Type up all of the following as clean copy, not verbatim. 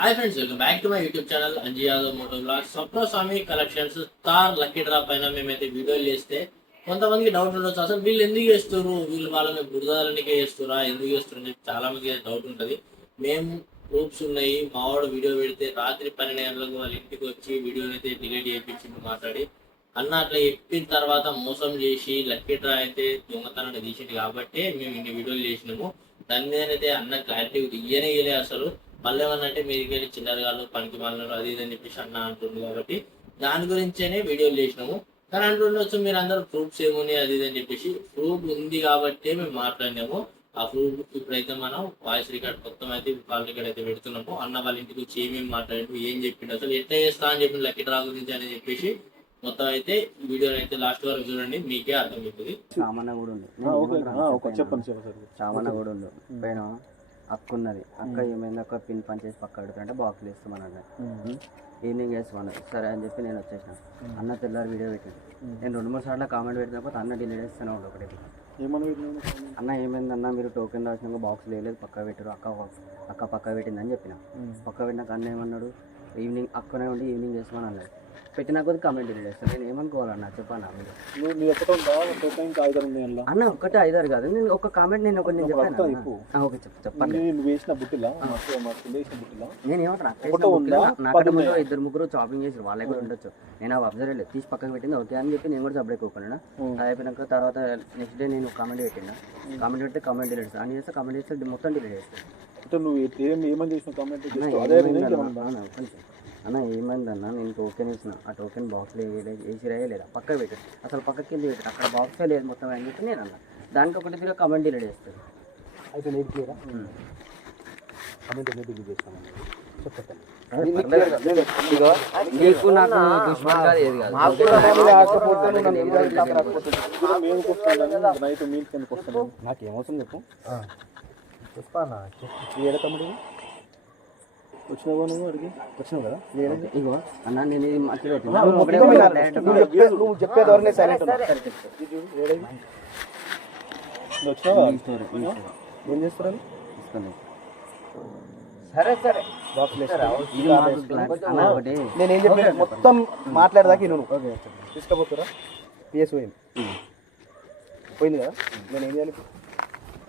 Hi friends, welcome back to my YouTube channel Anji Yadav moto blog. Swapna Swami collections star lucky draw పైన మేమైతే వీడియోలు చేస్తే కొంతమందికి డౌట్ ఉండొచ్చు, అసలు వీళ్ళు ఎందుకు చేస్తారు, వీళ్ళు వాళ్ళని బురదాలనికే చేస్తారా, ఎందుకు చేస్తారు అని చెప్పి చాలా మందికి డౌట్ ఉంటుంది. మేము ప్రూఫ్స్ ఉన్నాయి. మావాడు వీడియో పెడితే రాత్రి 12 గంటలకు వాళ్ళ ఇంటికి వచ్చి వీడియోని అయితే డిలీట్ చేయించింది మాట్లాడి. అన్న అట్లా చెప్పిన తర్వాత మోసం చేసి లక్కీ డ్రా అయితే దొంగతనాన్ని తీసింది కాబట్టి మేము ఇన్ని వీడియోలు చేసినాము. దాని మీదనైతే అన్న క్లారిటీ ఇయ్యలే అసలు. మళ్ళీ ఏమన్నంటే మీదికి వెళ్ళి చిల్లరగాళ్ళు పనికి మాలినారు అది ఇది అని చెప్పేసి అన్న అంటుంది. కాబట్టి దాని గురించేనే వీడియోలు చేసినాము. కానీ అంటుండొచ్చు మీరు అందరూ ప్రూఫ్స్ ఏమున్నాయి అది ఇది అని చెప్పేసి. ప్రూఫ్ ఉంది కాబట్టి మేము మాట్లాడినాము. ఆ ప్రూఫ్ ఇప్పుడైతే మనం వాయిస్ రికార్డ్ మొత్తం అయితే కాల్ రికార్డ్ అయితే పెడుతున్నాము. అన్న వాళ్ళ ఇంటికి వచ్చి ఏమేమి మాట్లాడి ఏం చెప్పిండు, అసలు ఎట్లా చేస్తా అని చెప్పి లక్కీ డ్రా గురించి అని చెప్పేసి మొత్తం అయితే వీడియో అయితే లాస్ట్ వరకు చూడండి, మీకే అర్థమవుతుంది. సామాన్య కూడా ఉంది, సామాన్య కూడా ఉండు పైన అక్క ఉన్నది. అక్క ఏమైంది అక్క పిన్ పని చేసి పక్క పెడుతుంటే బాక్సులు వేస్తామని అన్నది. ఈవినింగ్ వేస్తామన్నది. సరే అని చెప్పి నేను వచ్చేసిన. అన్న తెల్లారి వీడియో పెట్టింది. నేను 2-3 సార్లు కామెంట్ పెట్టినప్పుడు అన్న డిలీట్ చేస్తూనే ఉండు ఒకటి. అన్న ఏమైందన్న మీరు టోకెన్ రాసినాక బాక్స్ లేదు పక్క పెట్టారు, అక్క పక్క పెట్టిందని చెప్పిన. పక్క పెట్టినాక అన్న ఏమన్నాడు, ఈవినింగ్ అక్కనే ఉండి ఈవినింగ్ చేస్తామని అన్నాడు. పెట్టినా కొద్ది కామెంట్ డిలీట్ చేస్తాను. నేను ఏమనుకోవాలన్నా చెప్పాను అన్న ఒక్కటే 5-6 కాదు. నేను ఒక కామెంట్ నేను ఒకటి నేను చెప్పాను. ఓకే చెప్పండి. నేను ఏమంటాను, నాకంటే ముందు 2-3 షాపింగ్ చేసి వాళ్ళే కూడా ఉండొచ్చు. నేను అవి అబ్జర్వ్ లేదు, తీసి పక్కన పెట్టింది ఓకే అని చెప్పి నేను కూడా సబ్జెక్ట్ ఒప్పుకున్నాను. అది అయిపోయినాక తర్వాత నెక్స్ట్ డే నేను కామెంట్ పెట్టినా. కామెంట్ పెడితే కామెంట్ డిలీట్ చేస్తాను అని చేస్తే కామెంట్ చేస్తే మొత్తం డిలీట్ చేస్తాను. అన్న ఏమైందన్న నేను టోకెన్ వేసిన, ఆ టోకెన్ బాక్స్లో వేసిరా లేదా పక్క పెట్టాడు, అసలు పక్కకి వెళ్ళి పెట్టాడు, అక్కడ బాక్సే లేదు మొత్తం అని చెప్పి నేను అన్నా. దానికి ఒకటి తిరిగి కమెంట్ డిలీట్ చేస్తాను. అయితే నేను క్లియరా కమెంట్ డిలీట్ చేస్తాను చెప్పండి. నీకు నాకు దుష్మన్ కాదు ఏది కాదు. నాకేమవుతుంది చెప్పు తమ్ముడు. వచ్చినావా నువ్వు అడిగి వచ్చినావు కదా. ఇగో అన్న నేను ఇది మాట్లాడుతున్నా, నువ్వు చెప్పేది వరకు సైలెంట్ ఏం చేస్తారు ఇస్తాను. సరే సరే నేనేం చెప్పిన మొత్తం మాట్లాడదాకా నువ్వు తీసుకుపోతారా. పిఎస్ పోయింది పోయింది కదా, నేనేం చేయాలి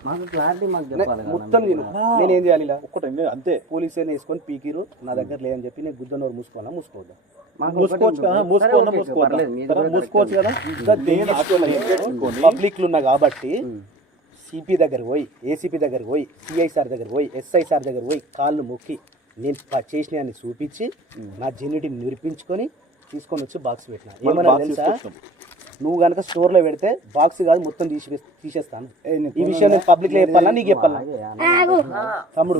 మాకు క్లారిటీ మాకు చెప్పాలి మొత్తం. నేనేం చేయాలి ఇలా ఒక్కటే అంతే. పోలీసు వేసుకొని పీకిరు నా దగ్గర లేదని చెప్పి నేను గుద్దనోరు మూసుకోవాలా మూసుకోవద్దా? మూసుకోవచ్చు కదా. పబ్లిక్లు ఉన్నా కాబట్టి సిపి దగ్గర పోయి, ఏసీపీ దగ్గర పోయి, సిఐ సార్ దగ్గర పోయి, ఎస్ఐ సార్ దగ్గర పోయి కాళ్ళు మొక్కి నేను చేసిన అని చూపించి నా జెన్యుటీని నిరూపించుకొని తీసుకొని వచ్చి బాక్స్ పెట్టినా. ఏమన్నా తెలుసా, నువ్వు కనుక స్టోర్లో పెడితే బాక్స్ కాదు మొత్తం తీసేస్తాను. ఈ విషయం నేను పబ్లిక్ లో చెప్పాలా నీకు చెప్పాలా తమ్ముడు?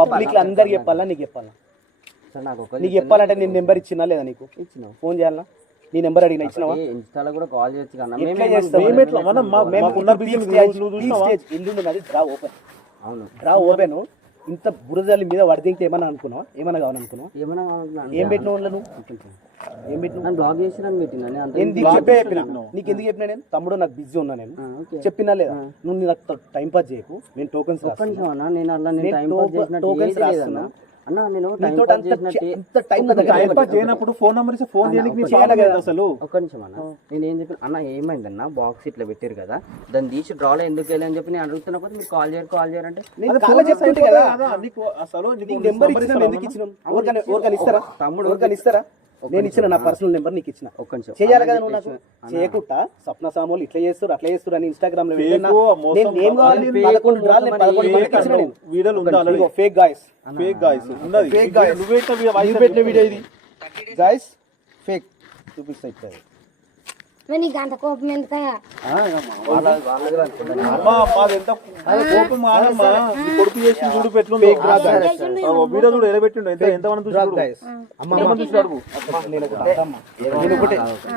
పబ్లిక్ లో అందరికి చెప్పాలా నీకు చెప్పాలా? నీకు చెప్పాలంటే నేను నెంబర్ ఇచ్చినా లేదా నీకు ఇచ్చిన ఫోన్ చేయాలా? నీ నెంబర్ అడిగిన ఇచ్చినావా? ఇన్స్టాలో కూడా కాల్ చేయొచ్చు కదా. ఇల్లు డ్రా ఓపెన్. అవును డ్రా ఓపెన్. ఇంత బురదల మీద వడిదింటే ఏమన్నా అనుకున్నావా? ఏమన్నా కావాలనుకున్నావా? ఏమన్నా ఏం పెట్టిన వాళ్ళు నువ్వు ఏం పెట్టినా బ్లాగ్ చేసిన చెప్పినా నీకు ఎందుకు చెప్పినా? నేను తమ్ముడు నాకు బిజీ ఉన్నా, నేను చెప్పినా లేదా? నువ్వు నాకు టైం పాస్ చేయకు. నేను టోకెన్స్ రాస్తున్నా అన్న. నేను ఫోన్ నెంబర్ ఫోన్ అసలు ఒక్క నిమిషం అన్న. నేను ఏం చెప్పిన అన్న ఏమైందన్న బాక్స్ ఇట్లా పెట్టారు కదా, దాన్ని తీసి డ్రాలో ఎందుకు వెళ్ళి అని చెప్పి నేను అడుగుతున్నా కొద్ది మీరు కాల్ చేయాలంటే తమ్ముడు ఎవరికైనా ఇస్తారా? నేను ఇచ్చిన నా పర్సనల్ నెంబర్ నీకు ఇచ్చిన. ఒక్క నిమిషం చేయాలి కదా నువ్వు. నాకు చేయకుండా స్వప్న సామోలు ఇట్లా చేస్తారు అట్లా చేస్తారు అని ఇన్స్టాగ్రామ్ లో ఫేక్ గాయస్ వీడియో ఇది గాయస్ ఫేక్ చూపిస్తాయి. కోపం ఎందుకయ్యా? కొడుకు చేసి చూడు పెట్టు వీడియో చూడు ఎలా పెట్టిండు. ఎంతమంది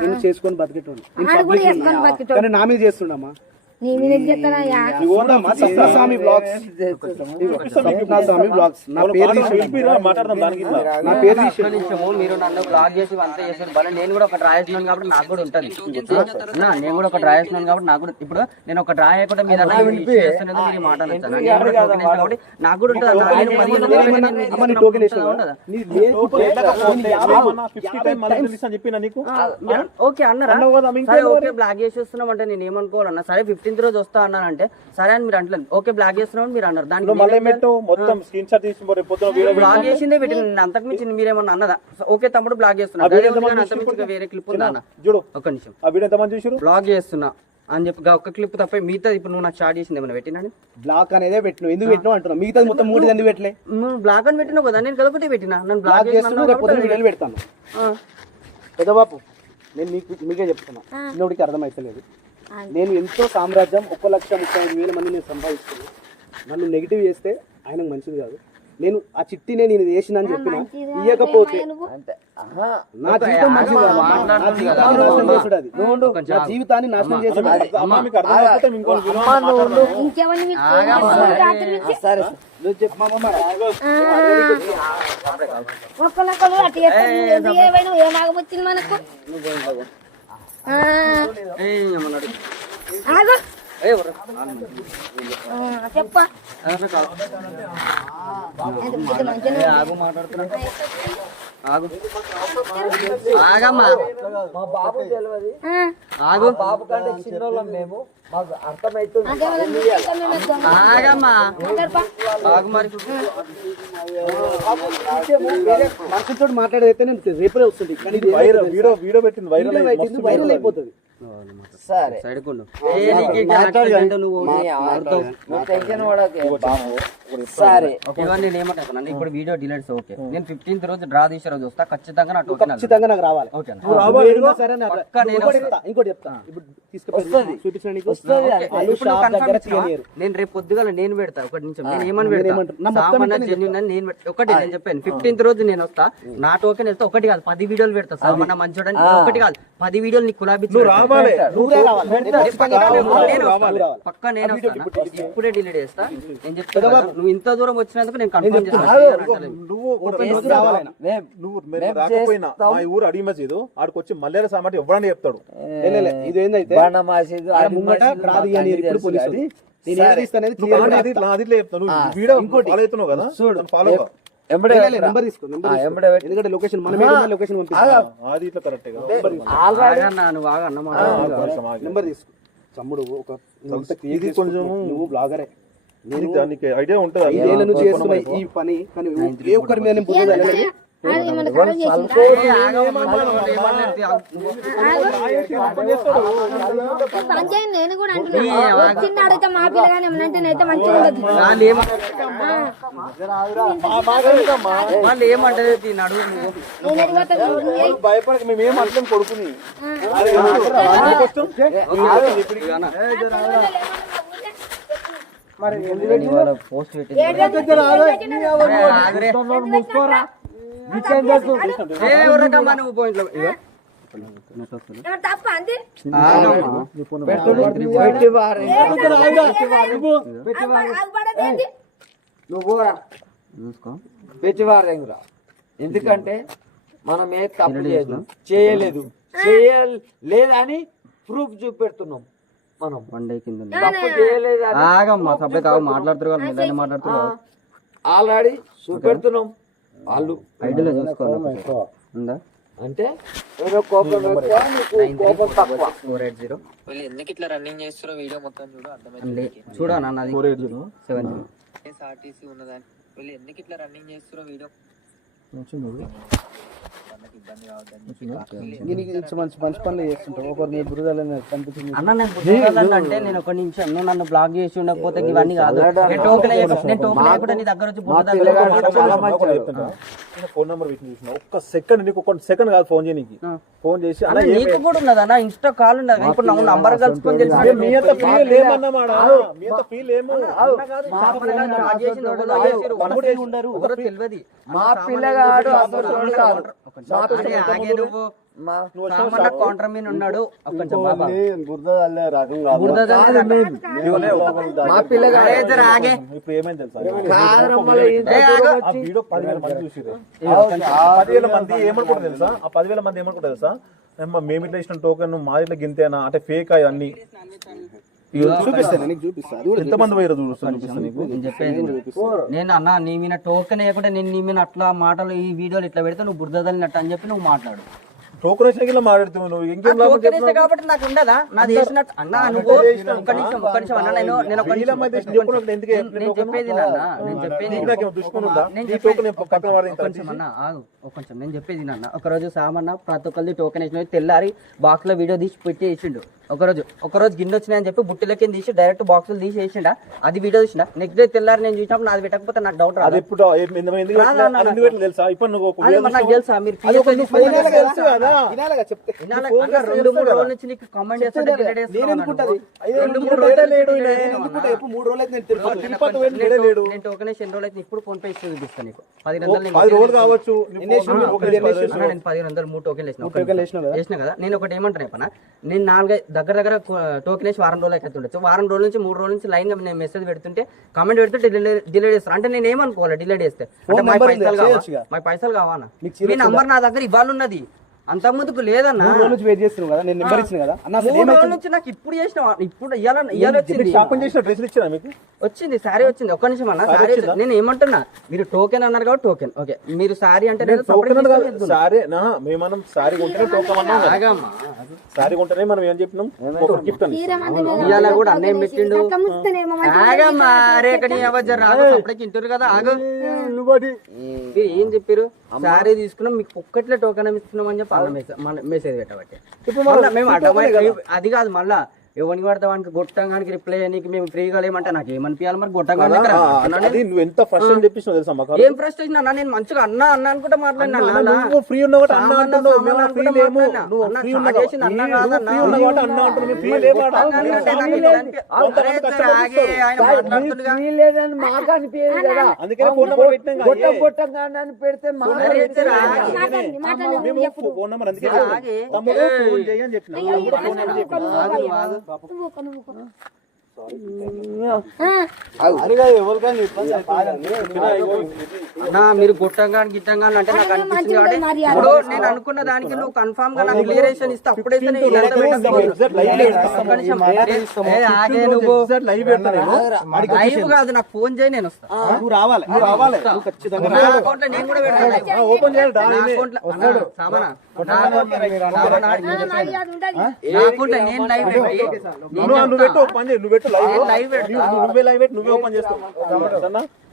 నేను చేసుకొని బతికేటోడు కానీ నా మీద చేస్తుండమ్మా. నీ మీద చెప్తారా స్వామి బ్లాగ్స్ స్వామి బ్లాగ్స్ నా పేరు నా పేరు నిమిషము మీరు నన్ను బ్లాక్ చేసి అంతా చేసారు భలే. నేను కూడా ఒక డ్రా చేస్తున్నాను కాబట్టి నాకు కూడా ఉంటది అన్నా. నేను కూడా ఒక డ్రా చేస్తున్నాను కాబట్టి నాకు కూడా ఇప్పుడు నేను ఒక డ్రా చేయకుండా మీరు అన్న చేస్తున్నది మీరు మాట అనొచ్చు. నేను కూడా టోకెన్ వేసాను కాబట్టి నాకు కూడా ఉంటుంది అన్న. నేను 15 ఓకే అన్నారా? సరే ఓకే బ్లాక్ చేసి వస్తున్నాం అంటే నేను ఏమనుకోవాలన్నా. సరే 15th రోజు వస్తా అన్నానంటే సరే అని మీరు అంటలేదు. ఓకే బ్లాక్ చేస్తున్నాం మీరు అన్నారు. దానికి బ్లాక్ చేసిందే పెట్టి అంతకు మించి మీరేమన్నా అన్నదా? ఓకే తమ్ముడు బ్లాక్ చేస్తున్నా వేరే క్లిప్ ఉందా అన్న? ఒక్క నిమిషం బ్లాక్ చేస్తున్నా అని చెప్పి ఒక క్లిప్ తప్ప మిగతా ఇప్పుడు నువ్వు నాకు స్టార్ట్ చేసింది ఏమన్నా పెట్టినా? బ్లాక్ అనేదే పెట్టినావు. ఎందుకు పెట్టినావు అంటున్నావు? మిగతా మొత్తం 3 ఎందుకు పెట్టలే? నువ్వు బ్లాక్ అని పెట్టినావు కదా, నేను కదొకటి పెట్టినా. నన్ను బ్లాక్ చేస్తున్నావు పెడతాను పెద్దబాపు. నేను మీకే చెప్తున్నా, చిన్నోడికి అర్థమవుతలేదు. నేను ఎంతో సామ్రాజ్యం 1,35,000 మంది నేను సంపాదిస్తున్నాను. నన్ను నెగిటివ్ చేస్తే ఆయనకు మంచిది కాదు. నేను ఆ చిట్టి నేను వేసిన అని చెప్పిన ఇయ్యకపోతే నా జీవితం మంచిది కాదు. నా జీవితాన్ని నాశనం చేసాడు. ఒక్కరు అటు ఏమైనా ఏమాగొచ్చింది మనకు. చెప్ప ఆగమ్మా ఆగు బాబు కంటే చిన్నోళ్ళం మేము, మాకు అర్థమవుతుంది. ఆగమ్మా ఆగు మరి మనుషులతో మాట్లాడేదైతే నేను రేపే వస్తుంది. వీడియో పెట్టింది వైరల్ అయిపోతుంది. సరే సైడ్కుండు సరే ఇవన్నీ నేను ఏమంటాను ఇప్పుడు వీడియో డిలీట్స్ ఓకే. నేను 15th రోజు డ్రా తీసే రోజు వస్తా ఖచ్చితంగా నా టోకెన్ ఖచ్చితంగా నాకు రావాలి. ఓకే ఇంకోటి చెప్తా. నేను రేపు పొద్దుగాల నేను పెడతా. ఒకటి నిమిషం నేను ఏమని పెడతా సామాన్య జెన్యూన్ అని నేను ఒకటి నేను చెప్పాను 15th రోజు నేను వస్తా. నా టోకెన్ వెళ్తా ఒకటి కాదు 10 వీడియోలు పెడతా. సామాన్య మంచోడని ఒకటి కాదు 10 వీడియోలు నీకు గులాబీ పక్కా నేను ఇప్పుడే డిలీట్ చేస్తా. నేను చెప్తా నువ్వు ఇంత దూరం వచ్చినందుకు నేను కన్ఫర్మ్ చేస్తాను. ఊరు అడిగి మసీదు ఆడికి వచ్చి మల్లేర సామాటి ఎవరని చెప్తాడు. ఇది ఏందైతే ఎందుకంటే లొకేషన్ లొకేషన్ నెంబర్ తీసుకో తమ్ముడు. ఒక ఇది కొంచెం నువ్వు బ్లాగరే, ఐడియా ఉంటుంది చేస్తున్న ఈ పని. కానీ ఏ ఒక్కరి మీద నేను బుద్ధి తగలలేదు. నేను కూడా చిన్న అడిగితే మా పిల్లగానే ఏమనంటే నేనైతే మంచిగా ఉండదు. వాళ్ళు ఏమంటారు భయపడక మేమేం అర్థం కొడుకుని పోస్ట్ పెట్టి తప్ప అంతే పెట్టివారేంగురా. ఎందుకంటే మనం ఏ తప్పు లేదు చేయలేదు చేయలేదని ప్రూఫ్ చూపెడుతున్నాం. మనం తప్పు చేయలేదని ఆల్రెడీ చూపెడుతున్నాం. వాళ్ళు ఐడియాలో చూసుకోవాలి అంటే ఏదో కోపం ఎక్కువ, నీకు కోపం తక్కువ. 480 ఎందుకు ఇట్లా రన్నింగ్ చేస్తారో వీడియో మొత్తం చూడు అర్థమైంది. చూడనా నాది 480 ఆర్టీసీ ఉన్నదని వీళ్ళు ఎందుకు ఇట్లా రన్నింగ్ చేస్తారో వీడియో మంచి పనులు చేస్తుంటావు. ఒకరు నీ బురదలని కనిపించింది అన్న. నేను అంటే నేను ఒక నిమిషం నువ్వు నన్ను బ్లాక్ చేసి ఉండకపోతే ఇవన్నీ కాదు. నేను టోకెన్ లేకుండా నీ దగ్గర వచ్చి ఫోన్ నెంబర్ చూసిన ఒక్క సెకండ్ నీకు ఒక సెకండ్ కాదు ఫోన్ చేయడానికి. ఫోన్ చేసి నీకు కూడా ఉన్నదా అన్న ఇన్స్టా కాల్ ఉన్నదా? ఇప్పుడు నువ్వు నంబర్ కలుసుకొని తెలిసి మా పిల్లగాడు నువ్వు నువ్వు సామాన్య కాంట్రా మీద ఉన్నాడు కొంచెం బాబా బురద చల్లే రకం కాదు. బురద చల్లే మా పిల్లగాడు ఇప్పుడు ఏమైంది తెలుసా కాదరమ్మల ఇంత ఆ వీడియో 10,000 మంది చూసిర్రు. 10,000 మంది ఏమనుకుంటారు తెలుసా? ఆ 10,000 మంది ఏమనుకుంటారు తెలుసా? మేము ఇట్లా ఇచ్చిన టోకెన్ మా ఇట్లా గింతేనా అంటే ఫేక్ అన్ని చూపిస్తాను నీకు, చూపిస్తాను. ఎంతమంది పోయారు చూపిస్తాను నీకు. నేను చెప్పేది నేను అన్న నీ మీద టోకెన్ వేయకుండా నేను నీ మీద అట్లా మాటలు ఈ వీడియోలు ఇట్లా పెడితే నువ్వు బురద చల్లినట్టు అని చెప్పి నువ్వు మాట్లాడు. టోకెన్ వచ్చిన మాట్లాడుతున్నావు నువ్వు. ఇంకేం లాభం టోకెన్ వేస్తే కాబట్టి నాకు ఉండదా నాది వేసినట్టు అన్నా నువ్వు ఒక్క నిమిషం అన్న నేను నేను ఒక నిమిషం నేను చెప్పేది నాన్న నేను చెప్పేది కొంచెం అన్న ఆగు కొంచెం నేను చెప్పేది నాన్న. ఒకరోజు సామన్న ప్రతి ఒక్కరిది టోకెన్ వేసిన తెల్లారి బాక్స్ లో వీడియో తీసి పెట్టి వేసిండు. ఒకరోజు గిన్నె వచ్చినాయని చెప్పి బుట్టలకి తీసి డైరెక్ట్ బాక్సులు తీసి వేసిండా, అది వీడియో తీసిన. నెక్స్ట్ డే తెల్లారి నేను చూసినప్పుడు నాది పెట్టకపోతే నాకు డౌట్ రాదు. నాకు తెలుసా మీరు 2-3 రోజుల నుంచి నీకు కామెంట్ చేస్తుంటే నేను టోకెన్ వేసి 2 రోజులు అయితే ఇప్పుడు ఫోన్ పే ఇస్తే చూపిస్తాను నీకు 10 రోజులు కావచ్చు. నేను 10 3 టోకెన్ వేసిన కదా. నేను ఒకటి ఏమంటాను పనా, నేను దగ్గర టోకెన్ వేసి వారం రోజులు అయితే ఉండొచ్చు. వారం రోజుల నుంచి 3 రోజుల నుంచి లైన్ గా నేను మెసేజ్ పెడుతుంటే కామెంట్ పెడుతుంటే డిలీట్ చేస్తాను. అంటే నేను ఏమనుకోవాలి డిలీట్ చేస్తే అంటే మా పైసలు కావాలా? మీ నంబర్ నా దగ్గర ఇవ్వాలి ఉన్నది, అంత ముందుకు లేదన్నా. 3 రోజులు వెయిట్ చేస్తున్నావు కదా, నేను నెంబర్ ఇచ్చిన కదా అన్న. 3 రోజుల నుంచి నాకు ఇప్పుడు చేసిన ఇప్పుడు ఇవాళ వచ్చింది. షాపింగ్ చేసిన డ్రెస్సులు ఇచ్చినా మీకు? వచ్చింది సారీ వచ్చింది. ఒక్క నిమిషం అన్న సారీ నేను ఏమంటున్నా, మీరు టోకెన్ అన్నారు కాబట్టి టోకెన్ ఓకే. మీరు సారీ అంటే సారీ మేమనం సారీ కొంటేనే టోకెన్ అన్నాం. సారీ కొంటేనే మనం ఏం చెప్పినాం గిఫ్ట్ అని. ఇవాళ కూడా అన్నయ్య పెట్టిండు. ఆగమ్మా రేకని అప్పటికి ఇంటారు కదా. ఆగ మీరు ఏం చెప్పారు? సారీ తీసుకున్నాం మీకు ఒక్కట్లే టోకెన్ ఇస్తున్నాం అని చెప్పి మెసేజ్ పెట్టబట్టి మేము అది కాదు మళ్ళా ఎవరికి పడతా వానికి గొట్టంగానికి రిప్లై అయ్యానికి మేము ఫ్రీగా లేమంటే నాకు ఏమనిపించాలి మరి గొట్టంగా నువ్వు ఎంత ఫ్రస్ట్రేషన్ చెప్పినావు తెలుసా మాకు? ఏం ఫ్రస్ట్రేషన్ అన్నా, నేను మంచిగా అన్నా అనుకుంటే మాట్లాడినా ఫ్రీ ఉన్నావు పెడితే మీరు గుట్టంగా గిట్టంగా అంటే నాకు అనిపించింది కాబట్టి ఇప్పుడు నేను అనుకున్న దానికి నువ్వు కన్ఫర్మ్ గా నాకు క్లియరేషన్ ఇస్తే అప్పుడైతే లైవ్ కాదు నాకు ఫోన్ చేయి నేను వస్తాను. నేను కూడా పెడతాను ఓపెన్ చేయాలి. నేను లైవ్ పెట్టి నువ్వే లైవ్ పెట్టి నువ్వే ఓపెన్ చేస్తావు.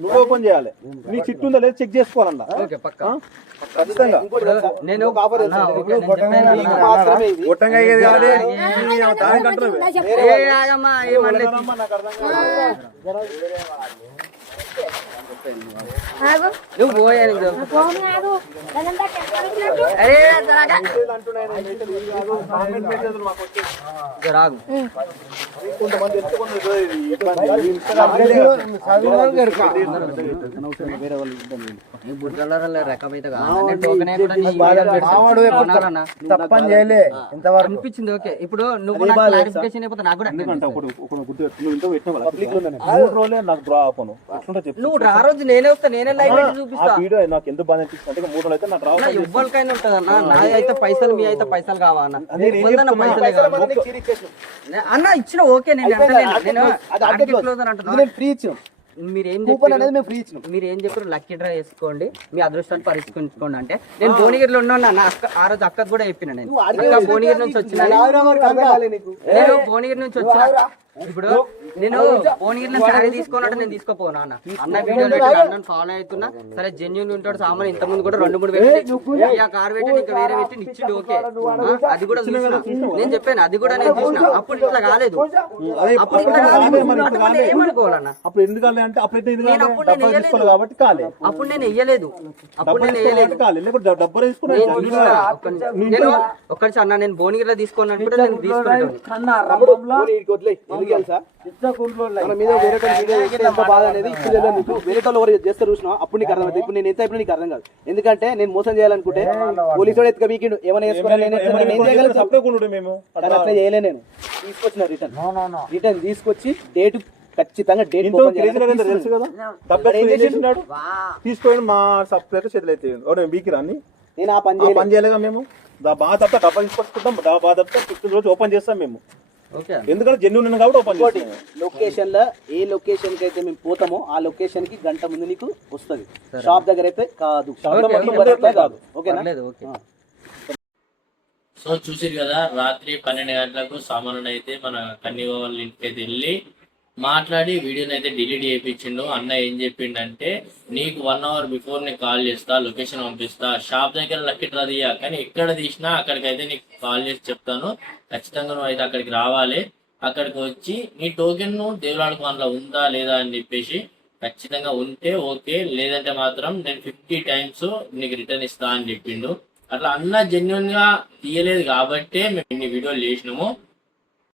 నువ్వే ఓపెన్ చేయాలి. నీ చిట్టు ఉందా లేదా చెక్ చేసుకోవాలన్నా ఖచ్చితంగా. నేను నువ్వు పోయాను రాగు రకమైతే తప్పని చేయలే ఇంతవరకు అనిపించింది. ఓకే ఇప్పుడు నువ్వు క్లారిఫికేషన్ అయిపోతే నాకు కూడా నువ్వు ఆ రోజు నేనే వస్తా, నేనే లైవ్ చూపిస్తా. నాకు ఎందుకు బాధ అనిపిస్తుంది అంటే 3 రోజులు అయితే నాకు రావాలి. ఎవ్వరికైనా ఉంటుంది అన్న, నాది అయితే పైసలు మీ అయితే పైసలు కావాలన్న పైసలే కావాలి అన్న ఇచ్చిన ఓకే. నేను ఫ్రీ ఇచ్చిన మీరు ఏం చెప్పారు లక్కీ డ్రా వేసుకోండి మీ అదృష్టాన్ని పరీక్షించుకోండి అంటే నేను భువనగిరిలో ఉన్నాను నా అక్క ఆ రోజు అక్కకు కూడా చెప్పిన నేను భువనగిరి నుంచి వచ్చిన నేను భువనగిరి నుంచి వచ్చిన ఇప్పుడు నేను భువనగిరిలో శారీ తీసుకోవాలంటే నేను తీసుకోపోనా అన్న వీడియో అన్నను ఫాలో అవుతున్నా సరే జెన్యూన్ ఉంటాడు సామాన్ ఇంత ముందు కూడా 2-3 పెట్టి కార్ పెట్టి ఇంకా వేరే పెట్టి ఇచ్చిండు ఓకే అది కూడా చూసిన నేను చెప్పాను అది కూడా నేను చూసిన అప్పుడు ఇట్లా కాలేదు అప్పుడు ఇట్లా ఏమనుకోవాలన్న అప్పుడు ఎందుకు అంటే అప్పుడు నేను వేయలేదు ఒక్కడి అన్న నేను భువనగిరిలో తీసుకోను అనుకుంటే నేను తీసుకున్నాను ఎందుకు తెలుసా మన మీద వేరే వీడియో చేస్తే ఎంత బాధ అనేది ఇప్పుడు తెలియదు నీకు. వేరే వాళ్ళు ఎవరు చేస్తారు చూసినా అప్పుడు నీకు అర్థమవుతుంది. ఇప్పుడు నేను ఎంత అయిపోయినా నీకు అర్థం కాదు. ఎందుకంటే నేను మోసం చేయాలనుకుంటే పోలీసు వాడు ఎత్తుక మీకిండు ఏమైనా చేసుకోవాలి నేను ఏం చేయగలను సపరేట్ ఉండు మేము కానీ అట్లా చేయలే. నేను తీసుకొచ్చిన రిటర్న్ తీసుకొచ్చి డేట్ ఖచ్చితంగా డేట్ తెలుసు కదా తీసుకోండి మా సపరేట్ చేతులు అయితే బీకి రాని నేను ఆ పని పని చేయలేగా మేము బాగా తప్ప డబ్బా తీసుకొచ్చుకుంటాం బాగా తప్ప 15 రోజు ఓపెన్ చేస్తాం మేము. ఓకే ఎందుకంటే జెన్యున్ కాబట్టి ఓపెన్ చేస్తాం. లొకేషన్ లో ఏ లొకేషన్ కి అయితే మేము పోతామో ఆ లొకేషన్ కి గంట ముందు నీకు వస్తుంది. షాప్ దగ్గర అయితే కాదు. కాదు ఓకేనా? ఓకే సో చూసిరు కదా, రాత్రి 12 గంటలకు సామాను అయితే మన కన్నీవ వాళ్ళ ఇంటికి అయితే వెళ్ళి మాట్లాడి వీడియోని అయితే డిలీట్ చేయించిండు. అన్న ఏం చెప్పిండంటే, నీకు 1 అవర్ బిఫోర్ నేను కాల్ చేస్తా, లొకేషన్ పంపిస్తా, షాప్ దగ్గర లక్కీ డ్రా తీయ, కానీ ఎక్కడ తీసినా అక్కడికైతే నీకు కాల్ చేసి చెప్తాను, ఖచ్చితంగా నువ్వు అయితే అక్కడికి రావాలి. అక్కడికి వచ్చి నీ టోకెన్ దేవులాడుకు అందులో ఉందా లేదా అని చెప్పేసి, ఖచ్చితంగా ఉంటే ఓకే, లేదంటే మాత్రం నేను 50 times నీకు రిటర్న్ ఇస్తా అని చెప్పిండు. అట్లా అన్న జెన్యున్ గా తీయలేదు కాబట్టే మేము ఇన్ని వీడియోలు చేసినాము.